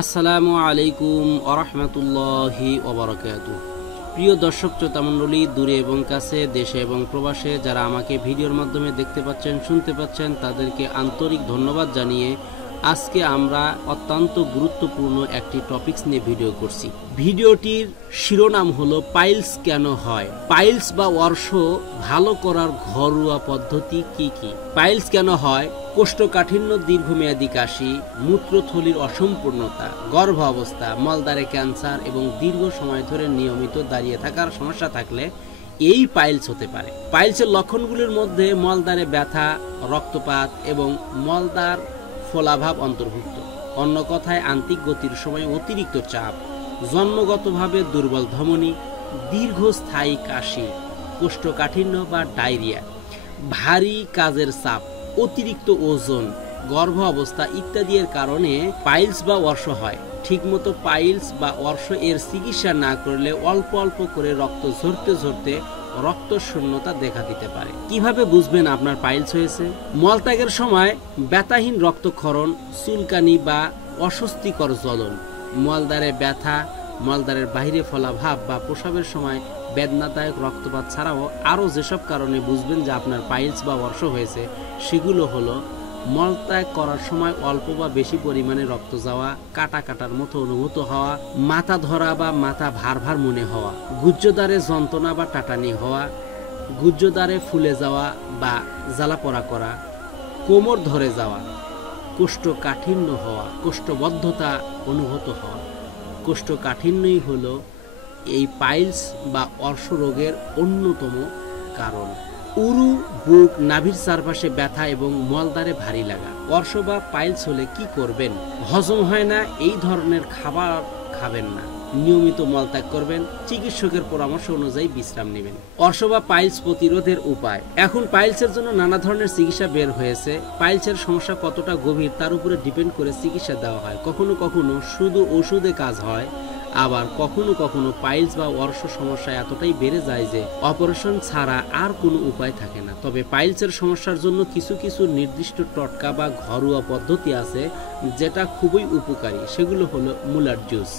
আসসালামু আলাইকুম ওয়া রাহমাতুল্লাহি ওয়া বারাকাতুহু। প্রিয় দর্শক শ্রোতা মণ্ডলী, দূরে এবং কাছে, দেশে এবং প্রবাসে যারা আমাকে ভিডিওর মাধ্যমে দেখতে পাচ্ছেন, শুনতে পাচ্ছেন, তাদেরকে আন্তরিক ধন্যবাদ জানিয়ে আজকে আমরা অত্যন্ত গুরুত্বপূর্ণ একটি টপিকস নিয়ে ভিডিও করছি। ভিডিওটির শিরোনাম হলো পাইলস কেন হয়, পাইলস বা অর্শ ভালো করার ঘরোয়া পদ্ধতি কি কি। পাইলস কেন হয়? কোষ্ঠকাঠিন্য, দীর্ঘমেয়াদী কাশি, মূত্রথলির অসম্পূর্ণতা, গর্ভ অবস্থা, মলদ্বারে ক্যান্সার এবং দীর্ঘ সময় ধরে নিয়মিত দাঁড়িয়ে থাকার সমস্যা থাকলে এই পাইলস হতে পারে। পাইলসের লক্ষণগুলির মধ্যে মলদ্বারে ব্যথা, রক্তপাত এবং মলদ্বার ফোলাভাব অন্তর্ভুক্ত। অন্য কথায় আন্তিক গতির সময় অতিরিক্ত চাপ, জন্মগতভাবে দুর্বল ধমনী, দীর্ঘস্থায়ী কাশি, কোষ্ঠকাঠিন্য বা ডায়রিয়া, ভারী কাজের চাপ, অতিরিক্ত ওজন, গর্ভ অবস্থা ইত্যাদি এর কারণে পাইলস বা অর্শ হয়। ঠিকমতো পাইলস বা অর্শ এর চিকিৎসা না করলে অল্প অল্প করে রক্ত ঝরতে ঝরতে রক্ত শূন্যতা দেখা দিতে পারে। কিভাবে বুঝবেন আপনার পাইলস হয়েছে? মলত্যাগের সময় ব্যথাহীন রক্তক্ষরণ, চুলকানি বা অস্বস্তিকর জ্বলন, মলদ্বারে ব্যথা, মলদ্বারের বাইরে ফোলাভাব বা প্রসবের সময় বেদনাদায়ক রক্তপাত ছাড়াও আরও যেসব কারণে বুঝবেন যে আপনার পাইলস বা অর্শ হয়েছে সেগুলো হলো মলত্যাগ করার সময় অল্প বা বেশি পরিমাণে রক্ত যাওয়া, কাটা কাটার মতো অনুভূত হওয়া, মাথা ধরা বা মাথা ভার ভার মনে হওয়া, গুহ্যদ্বারে যন্ত্রণা বা টাটানি হওয়া, গুহ্যদ্বারে ফুলে যাওয়া বা জ্বালাপোড়া করা, কোমর ধরে যাওয়া, কোষ্ঠকাঠিন্য হওয়া, কোষ্ঠবদ্ধতা অনুভূত হওয়া। কোষ্ঠকাঠিন্যই হলো এই পাইলস বা অর্শ রোগের অন্যতম কারণ। উরু, বুক, নাভির চারপাশে ব্যথা এবং মলদ্বারে ভারী লাগা। অর্শ বা পাইলস হলে কি করবেন? হজম হয় না এই ধরনের খাবার খাবেন না, নিয়মিত মলত্যাগ করবেন, চিকিৎসকের পরামর্শ অনুযায়ী বিশ্রাম নেবেন। অর্শ বা পাইলস প্রতিরোধের উপায়। এখন পাইলসের জন্য নানা ধরনের চিকিৎসা বের হয়েছে। পাইলসের সমস্যা কতটা গভীর তার উপরে ডিপেন্ড করে চিকিৎসা দেওয়া হয়। কখনো কখনো শুধু ওষুধে কাজ হয়, আবার কখনো কখনো পাইলস বা অর্শ সমস্যা এতটাই বেড়ে যায় যে অপারেশন ছাড়া আর কোনো উপায় থাকে না। তবে পাইলসের সমস্যার জন্য কিছু কিছু নির্দিষ্ট টটকা বা ঘরোয়া পদ্ধতি আছে যেটা খুবই উপকারী। সেগুলো হলো মূলার জুস।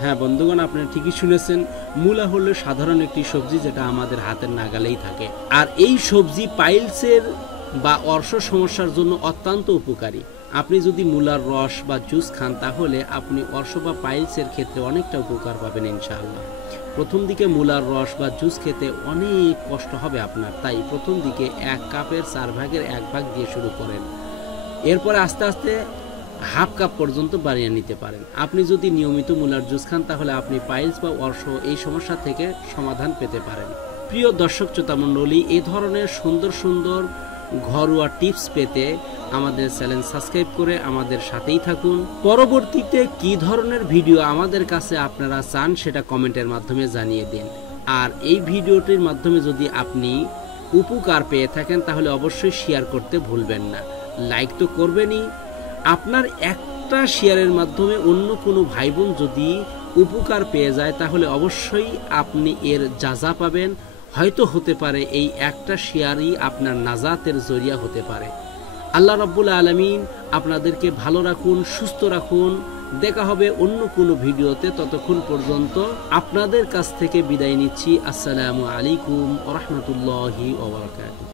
হ্যাঁ বন্ধুগণ, আপনারা ঠিকই শুনেছেন, মূলা হলো সাধারণ একটি সবজি যেটা আমাদের হাতের নাগালেই থাকে। আর এই সবজি পাইলসের বা অর্শ সমস্যার জন্য অত্যন্ত উপকারী। আপনি যদি মূলার রস বা জুস খান তাহলে আপনি অর্শ বা পাইলসের ক্ষেত্রে অনেকটা উপকার পাবেন ইনশাআল্লাহ। প্রথম দিকে মূলার রস বা জুস খেতে অনেক কষ্ট হবে আপনার, তাই প্রথম দিকে 1 কাপের 4 ভাগের 1 ভাগ দিয়ে শুরু করেন। এরপরে আস্তে আস্তে হাফ কাপ পর্যন্ত বাড়িয়ে নিতে পারেন। আপনি যদি নিয়মিত মূলার জুস খান তাহলে আপনি পাইলস বা অর্শ এই সমস্যা থেকে সমাধান পেতে পারেন। প্রিয় দর্শক শ্রোতা মণ্ডলী, এই ধরনের সুন্দর সুন্দর ঘরোয়া টিপস পেতে আমাদের চ্যানেল সাবস্ক্রাইব করে আমাদের সাথেই থাকুন। পরবর্তীতে কি ধরনের ভিডিও আমাদের কাছে আপনারা চান সেটা কমেন্টের মাধ্যমে জানিয়ে দিন। আর এই ভিডিওটির মাধ্যমে যদি আপনি উপকার পেয়ে থাকেন তাহলে অবশ্যই শেয়ার করতে ভুলবেন না। লাইক তো করবেনই, আপনার একটা শেয়ারের মাধ্যমে অন্য কোনো ভাই বোন যদি উপকার পেয়ে যায় তাহলে অবশ্যই আপনি এর যাজা পাবেন। হয়তো হতে পারে এই একটা শেয়ারই আপনার নাজাতের জরিয়া হতে পারে। আল্লাহ রাব্বুল আলামিন আপনাদেরকে ভালো রাখুন, সুস্থ রাখুন। দেখা হবে অন্য কোনো ভিডিওতে। ততক্ষণ পর্যন্ত আপনাদের কাছ থেকে বিদায় নিচ্ছি। আসসালামু আলাইকুম ওয়া রাহমাতুল্লাহি ওয়া বারাকাতুহু।